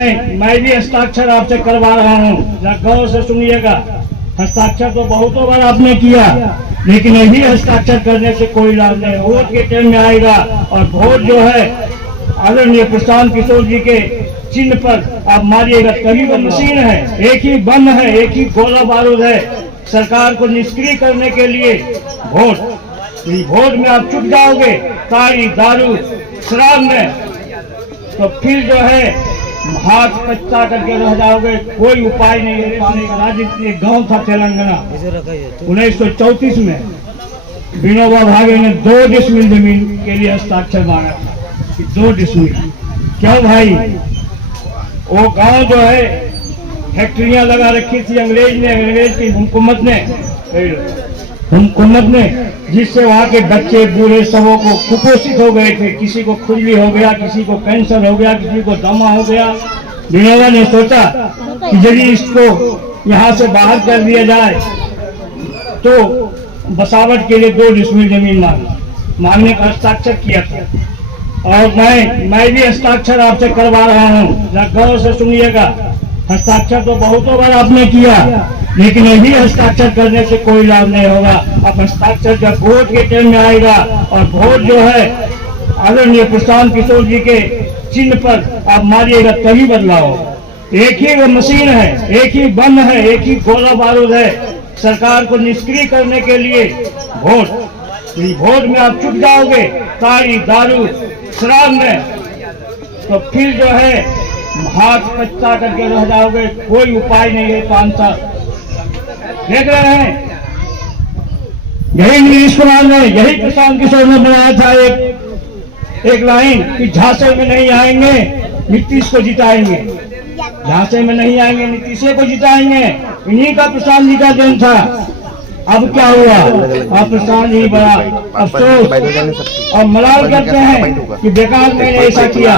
मैं भी हस्ताक्षर आपसे करवा रहा हूँ, जरा गौर से सुनिएगा। हस्ताक्षर तो बहुतों बार आपने किया, लेकिन यही हस्ताक्षर करने से कोई लाभ नहीं। वोट के टाइम में आएगा और वोट जो है आदरणीय प्रशांत किशोर जी के चिन्ह पर आप मारिएगा, तभी वो मशीन है, एक ही बम है, एक ही गोला बारूद है सरकार को निष्क्रिय करने के लिए। वोट में आप चुप जाओगे, ताड़ी दारू शराब में, तो फिर जो है हाथ कच्चा करके रह जाओगे। कोई उपाय नहीं है पाने का। राज्य गांव था तेलंगाना, 1934 में विनोबा भावे ने 2 डिसमिल जमीन के लिए हस्ताक्षर मांगा था। 2 डिसमिल क्यों भाई? वो गांव जो है फैक्ट्रियां लगा रखी थी अंग्रेज की हुकूमत ने, जिससे वहाँ के बच्चे बूढ़े सबों को कुपोषित हो गए थे। किसी को खुजली हो गया, किसी को कैंसर हो गया, किसी को दमा हो गया। विनोबा ने सोचा कि यदि इसको यहाँ से बाहर कर दिया जाए तो बसावट के लिए 2 डिसमिल जमीन मांगने का हस्ताक्षर किया था। और मैं भी हस्ताक्षर आपसे करवा रहा हूँ, जरा गौर से सुनिएगा। हस्ताक्षर तो बहुतों बार आपने किया, लेकिन यही हस्ताक्षर करने से कोई लाभ नहीं होगा। अब हस्ताक्षर जब वोट के टाइम में आएगा और वोट जो है आदरणीय प्रशांत किशोर जी के चिन्ह पर आप मारिएगा, तभी बदलाव होगा। एक ही वो मशीन है, एक ही बम है, एक ही गोला बारूद है सरकार को निष्क्रिय करने के लिए। वोट में आप चुप जाओगे, ताड़ी दारू शराब में, तो फिर जो है हाथ कच्चा करके रह जाओगे। कोई उपाय नहीं है। 5 साल देख रहे हैं, यही नीतीश कुमार ने, यही प्रशांत किशोर ने बनाया था एक लाइन कि झांसे में नहीं आएंगे नीतीश को जिताएंगे, झांसे में नहीं आएंगे नीतीश को जिताएंगे। इन्हीं का प्रशांत जी का दिन था। अब क्या हुआ? अब प्रशांत जी बड़ा अफसोस और मलाल करते हैं कि बेकार मैंने ऐसा किया।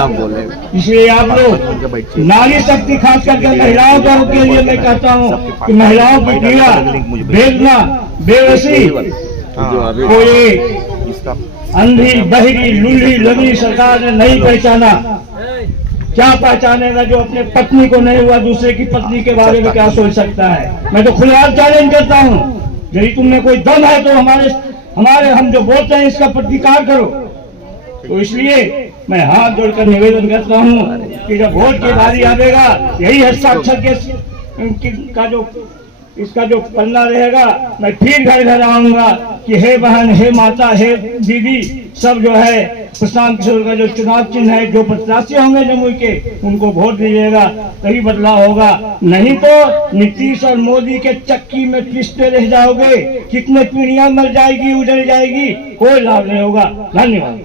इसलिए आप लोग नारी शक्ति खास करके महिलाओं के लिए मैं कहता हूँ कि महिलाओं की पीड़ा, वेदना, बेबसी को ये अंधी बहरी लूली लंगड़ी सरकार ने नहीं पहचाना। क्या पहचानेगा? जो अपने पत्नी को नहीं हुआ, दूसरे की पत्नी के बारे में क्या सोच सकता है? मैं तो खुलेआम चैलेंज करता हूँ, यदि तुमने कोई दम है तो हमारे हम जो बोलते हैं इसका प्रतिकार करो। तो इसलिए मैं हाथ जोड़कर निवेदन करता हूँ कि जब वोट की बारी आएगा, यही हस्ताक्षर इसका जो पन्ना रहेगा, मैं फिर घर घर आऊंगा कि हे बहन, हे माता, हे दीदी, सब जो है प्रशांत किशोर का जो चुनाव चिन्ह है, जो प्रत्याशी होंगे जमुई के, उनको वोट दीजिएगा, तभी बदलाव होगा। नहीं तो नीतीश और मोदी के चक्की में पिसते रह जाओगे। कितने पीढ़ियां मर जाएगी, उजड़ जाएगी, कोई लाभ नहीं होगा। धन्यवाद।